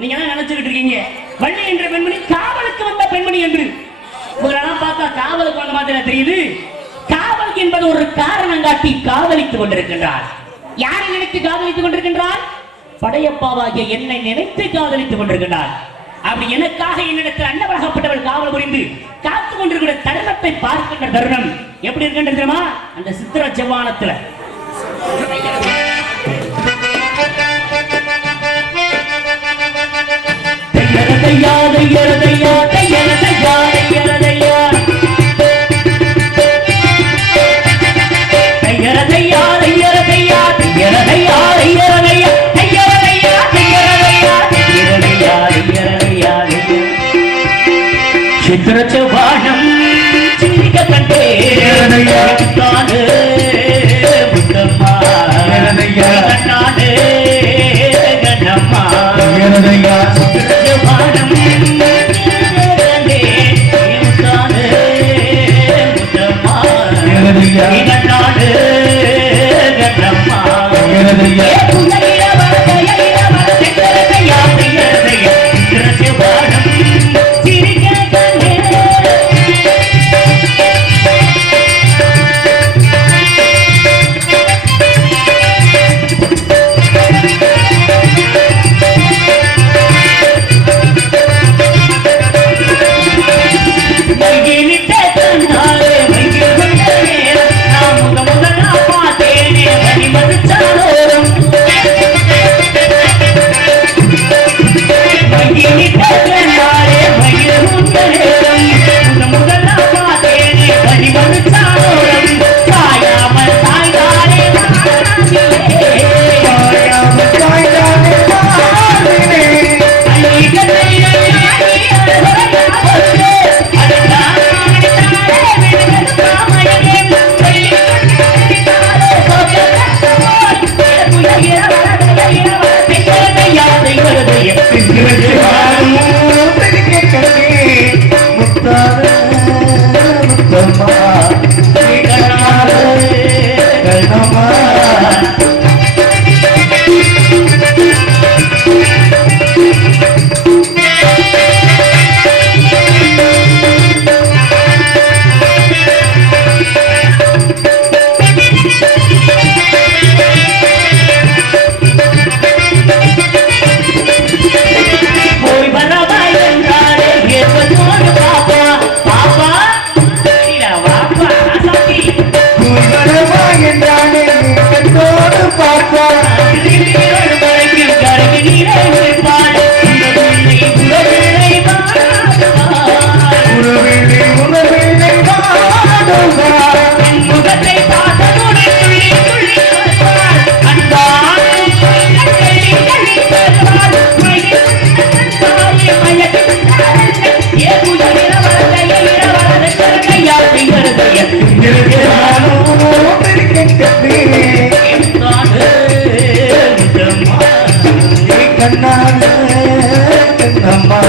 நீங்க என்ன நினைச்சுக்கிட்டு இருக்கீங்க? வள்ளி என்ற பெண்மணி காவலுக்கு வந்த பெண்மணி என்று. உங்களெல்லாம் பார்த்தா காவலுக்கு வந்த மாதிரி தெரியுது. காவல் என்பது ஒரு காரணம் காட்டி காதலித்துக் கொண்டிருக்கின்றார். யாரை நினைத்து காதலித்துக் கொண்டிருக்கின்றார்? படையப்பாவாகிய என்னை நினைத்து காதலித்துக் கொண்டிருக்கின்றார். அப்படி எனக்காக என்னிடத்தில் அன்னவராகப்பட்டவள் காவல் புரிந்து காத்து கொண்டிருக்கிற தருணத்தை பார்க்கின்ற தருணம் எப்படி இருக்கின்றது தெரியுமா? அந்த சித்திர செவ்வானத்துல. எரடையாடு எரடையாடு எரடையாடு எரடையாடு எரடையாடு எரடையாடு எரடையாடு சித்திரச்ச வானம். கண்டே கண்ணாலே கண்ணம்மா.